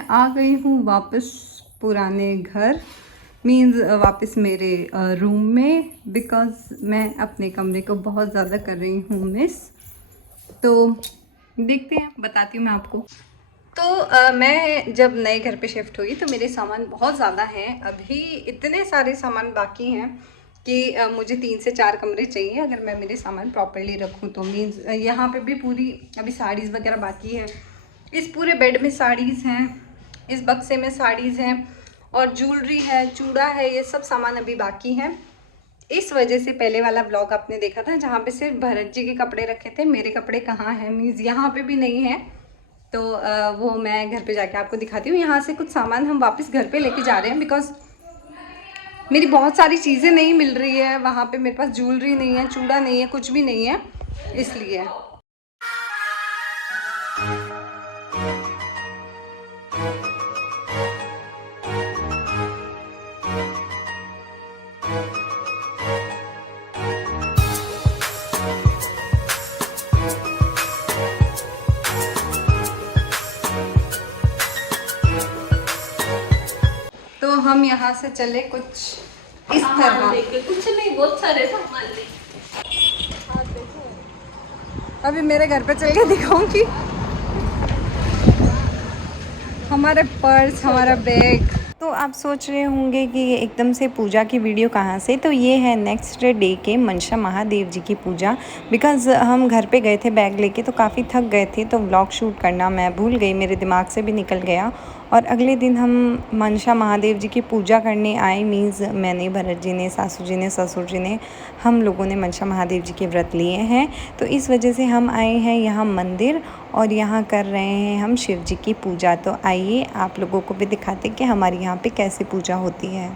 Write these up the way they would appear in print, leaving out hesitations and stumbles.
मैं आ गई हूँ वापस पुराने घर, मीन्स वापस मेरे रूम में, बिकॉज़ मैं अपने कमरे को बहुत ज़्यादा कर रही हूँ मिस। तो देखते हैं, बताती हूँ मैं आपको। तो मैं जब नए घर पे शिफ्ट हुई तो मेरे सामान बहुत ज़्यादा हैं, अभी इतने सारे सामान बाकी हैं कि मुझे 3 से 4 कमरे चाहिए अगर मैं मेरे सामान प्रॉपरली रखूँ तो। मीन्स यहाँ पे भी पूरी अभी साड़ीज़ वगैरह बाकी है, इस पूरे बेड में साड़ीज़ हैं, इस बक्से में साड़ीज़ हैं और ज्वेलरी है, चूड़ा है, ये सब सामान अभी बाकी हैं। इस वजह से पहले वाला ब्लॉग आपने देखा था जहाँ पे सिर्फ भरत जी के कपड़े रखे थे, मेरे कपड़े कहाँ हैं, मीन्स यहाँ पे भी नहीं है। तो वो मैं घर पे जाके आपको दिखाती हूँ। यहाँ से कुछ सामान हम वापस घर पे लेके जा रहे हैं बिकॉज़ मेरी बहुत सारी चीज़ें नहीं मिल रही है वहाँ पे। मेरे पास ज्वेलरी नहीं है, चूड़ा नहीं है, कुछ भी नहीं है, इसलिए। तो हम यहाँ से चले कुछ इस तरह, कुछ नहीं, बहुत सारे सामान ले। अभी मेरे घर पे चल के दिखाऊंगी हमारे पर्स, हमारा बैग। तो आप सोच रहे होंगे कि ये एकदम से पूजा की वीडियो कहाँ से, तो ये है नेक्स्ट डे के मनसा महादेव जी की पूजा। बिकॉज़ हम घर पे गए थे बैग लेके तो काफ़ी थक गए थे, तो व्लॉग शूट करना मैं भूल गई, मेरे दिमाग से भी निकल गया। और अगले दिन हम मनसा महादेव जी की पूजा करने आए, मीन्स मैंने, भरत जी ने, सासू जी ने, ससुर जी ने, हम लोगों ने मनसा महादेव जी के व्रत लिए हैं। तो इस वजह से हम आए हैं यहाँ मंदिर और यहाँ कर रहे हैं हम शिव जी की पूजा। तो आइए आप लोगों को भी दिखाते कि हमारे यहाँ पे कैसे पूजा होती है।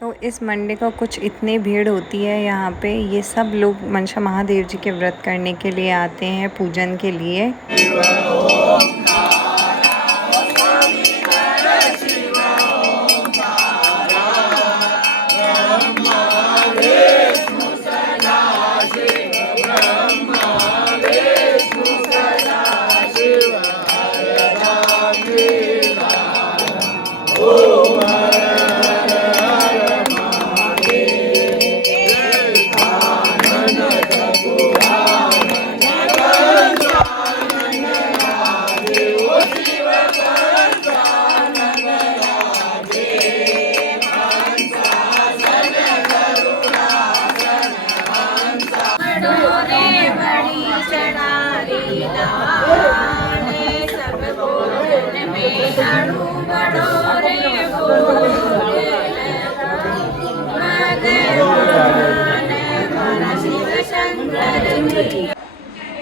तो इस मंडे को कुछ इतनी भीड़ होती है यहाँ पे, ये सब लोग मनसा महादेव जी के व्रत करने के लिए आते हैं, पूजन के लिए।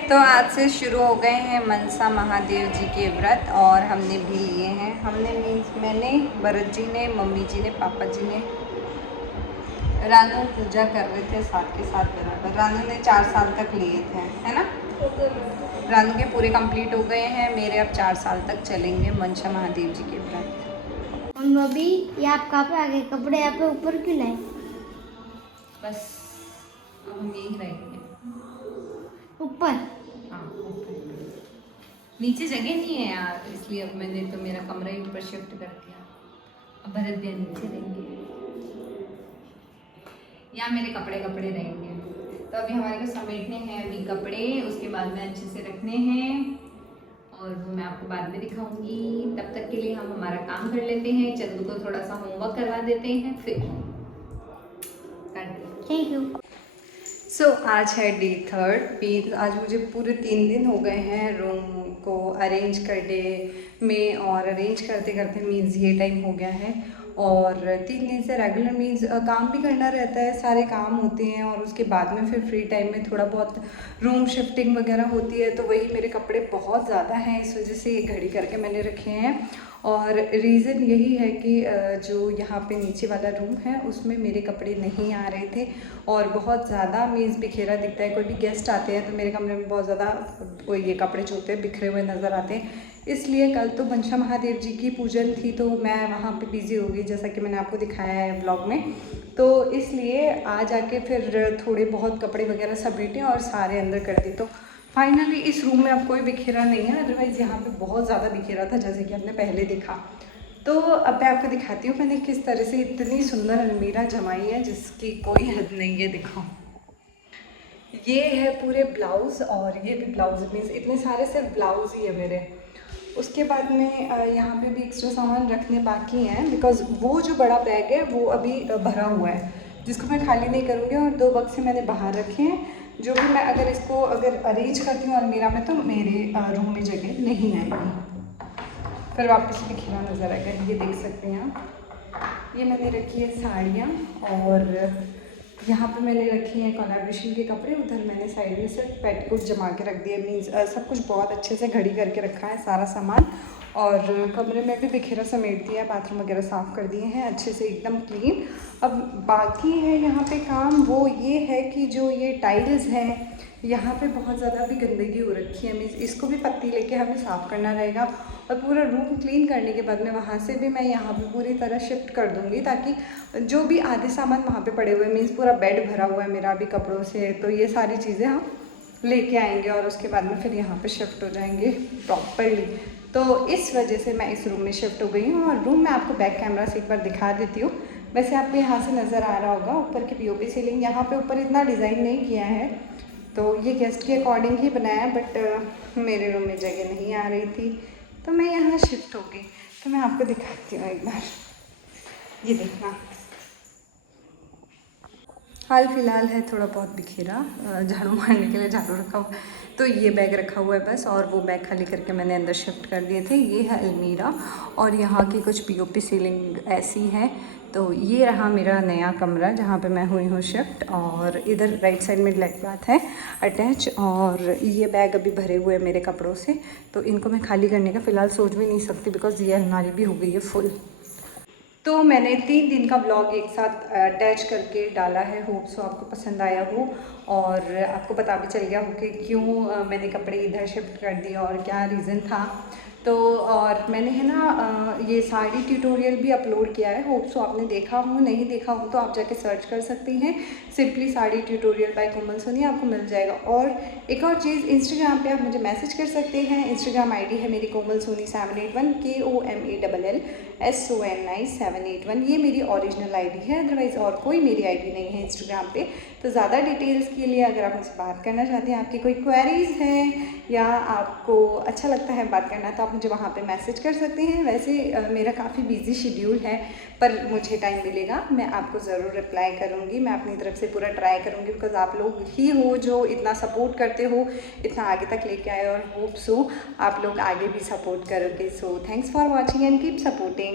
तो आज से शुरू हो गए हैं मनसा महादेव जी के व्रत और हमने भी लिए हैं। हमने मीन्स मैंने, भरत जी ने, मम्मी जी ने, पापा जी ने। रानू पूजा कर रहे थे साथ के साथ बराबर। रानू ने 4 साल तक लिए थे, है ना? रानू के पूरे कंप्लीट हो गए हैं, मेरे अब 4 साल तक चलेंगे मनसा महादेव जी के व्रत। मम्मी ये आप कहाँ पे आ गए? कपड़े यहाँ पे ऊपर क्यों लाए? बस अब हम यहीं रहेंगे ऊपर। हाँ ऊपर। नीचे जगह नहीं है यार, इसलिए अब मैंने तो मेरा कमरा ही ऊपर शिफ्ट कर दिया। अब भरत भैया नीचे रहेंगे, यहाँ मेरे कपड़े रहेंगे। तो अभी हमारे को समेटने हैं अभी कपड़े, उसके बाद में अच्छे से रखने हैं और वो मैं आपको बाद में दिखाऊंगी। तब तक के लिए हम हमारा काम कर लेते हैं, चंदू को थोड़ा सा होमवर्क करवा देते हैं, फिर थैंक यू। सो आज है डे 3 मीन्स आज मुझे पूरे 3 दिन हो गए हैं रूम को अरेंज करने में, और अरेंज करते करते मीन्स ये टाइम हो गया है। और 3 दिन से रेगुलर मीन्स काम भी करना रहता है, सारे काम होते हैं और उसके बाद में फिर फ्री टाइम में थोड़ा बहुत रूम शिफ्टिंग वगैरह होती है। तो वही मेरे कपड़े बहुत ज़्यादा हैं, इस वजह से ये घड़ी करके मैंने रखे हैं। और रीज़न यही है कि जो यहाँ पे नीचे वाला रूम है उसमें मेरे कपड़े नहीं आ रहे थे और बहुत ज़्यादा मीन्स बिखेरा दिखता है। कोई भी गेस्ट आते हैं तो मेरे कमरे में बहुत ज़्यादा ये कपड़े जो होते हैं बिखरे हुए नज़र आते हैं। इसलिए कल तो मनसा महादेव जी की पूजन थी तो मैं वहाँ पे बिज़ी हो गई, जैसा कि मैंने आपको दिखाया है ब्लॉग में। तो इसलिए आ जाके फिर थोड़े बहुत कपड़े वगैरह समेटे और सारे अंदर कर दी। तो फाइनली इस रूम में अब कोई बिखेरा नहीं है, अदरवाइज़ यहाँ पे बहुत ज़्यादा बिखेरा था जैसे कि आपने पहले देखा। तो अब मैं आपको दिखाती हूँ मैंने किस तरह से इतनी सुंदर अलमीरा जमाई है जिसकी कोई हद नहीं है। दिखाओ, ये है पूरे ब्लाउज़ और ये भी ब्लाउज मीन्स इतने सारे सिर्फ ब्लाउज ही है मेरे। उसके बाद में यहाँ पे भी एक्स्ट्रा सामान रखने बाकी हैं, बिकॉज़ वो जो बड़ा बैग है वो अभी भरा हुआ है जिसको मैं खाली नहीं करूँगी। और 2 बक्से मैंने बाहर रखे हैं जो भी मैं अगर अरेंज करती हूँ अलमीरा में तो मेरे रूम में जगह नहीं आएगी, फिर वापस बिखरा नज़र आएगा। ये देख सकते हैं आप, ये मैंने रखी है साड़ियाँ और यहाँ पे मैंने रखी हैं कोलैबोरेशन के कपड़े। उधर मैंने साइड में सिर्फ पेटीकोट जमा के रख दिए, मीन्स सब कुछ बहुत अच्छे से घड़ी करके रखा है सारा सामान। और कमरे में भी बिखेरा समेट दिया, बाथरूम वगैरह साफ़ कर दिए हैं अच्छे से एकदम क्लीन। अब बाकी है यहाँ पे काम, वो ये है कि जो ये टाइल्स हैं यहाँ पे बहुत ज़्यादा भी गंदगी हो रखी है, मीन्स इसको भी पत्ती लेके हमें साफ़ करना रहेगा। और पूरा रूम क्लीन करने के बाद में वहाँ से भी मैं यहाँ पे पूरी तरह शिफ्ट कर दूँगी, ताकि जो भी आधे सामान वहाँ पे पड़े हुए मीन्स पूरा बेड भरा हुआ है मेरा अभी कपड़ों से, तो ये सारी चीज़ें हम लेके आएंगे और उसके बाद में फिर यहाँ पे शिफ्ट हो जाएंगे प्रॉपरली। तो इस वजह से मैं इस रूम में शिफ्ट हो गई हूँ। और रूम मैं आपको बैक कैमरा से एक बार दिखा देती हूँ। वैसे आपको यहाँ से नज़र आ रहा होगा ऊपर की पीओपी सीलिंग, यहाँ पे ऊपर इतना डिज़ाइन नहीं किया है, तो ये गेस्ट के अकॉर्डिंग ही बनाया, बट मेरे रूम में जगह नहीं आ रही थी तो मैं यहाँ शिफ्ट हो गई। तो मैं आपको दिखाती हूँ एक बार, ये देखना। हाल फिलहाल है थोड़ा बहुत बिखेरा, झाड़ू मारने के लिए झाड़ू रखा हुआ, तो ये बैग रखा हुआ है बस, और वो बैग खाली करके मैंने अंदर शिफ्ट कर दिए थे। ये है अलमीरा और यहाँ की कुछ पीओपी सीलिंग ऐसी है। तो ये रहा मेरा नया कमरा जहाँ पे मैं हुई हूँ शिफ्ट। और इधर राइट साइड में लैट बाथ है अटैच, और ये बैग अभी भरे हुए हैं मेरे कपड़ों से, तो इनको मैं खाली करने का फ़िलहाल सोच भी नहीं सकती बिकॉज़ ये अलमारी भी हो गई है फुल। तो मैंने 3 दिन का ब्लॉग एक साथ अटैच करके डाला है, होप सो आपको पसंद आया हो और आपको पता भी चल गया हो कि क्यों मैंने कपड़े इधर शिफ्ट कर दिए और क्या रीज़न था। तो और मैंने है ना ये साड़ी ट्यूटोरियल भी अपलोड किया है, होप सो आपने देखा हो, नहीं देखा हो तो आप जाके सर्च कर सकती हैं, सिंपली साड़ी ट्यूटोरियल बाय कोमल सोनी आपको मिल जाएगा। और एक और चीज़, इंस्टाग्राम पे आप मुझे मैसेज कर सकते हैं, इंस्टाग्राम आईडी है मेरी कोमल सोनी 781 KOMALLSONI 781, ये मेरी ओरिजिनल आईडी है, अदरवाइज़ और कोई मेरी आईडी नहीं है इंस्टाग्राम पे। तो ज़्यादा डिटेल्स के लिए अगर आप मुझसे बात करना चाहते हैं, आपकी कोई क्वेरीज़ हैं या आपको अच्छा लगता है बात करना, तो आप मुझे वहाँ पे मैसेज कर सकते हैं। वैसे मेरा काफ़ी बिजी शेड्यूल है, पर मुझे टाइम मिलेगा मैं आपको ज़रूर रिप्लाई करूँगी, मैं अपनी तरफ से पूरा ट्राई करूँगी, बिकॉज़ आप लोग ही हो जो इतना सपोर्ट करते हो, इतना आगे तक लेके आए, और होप सो आप लोग आगे भी सपोर्ट करोगे। So thanks for watching and keep supporting.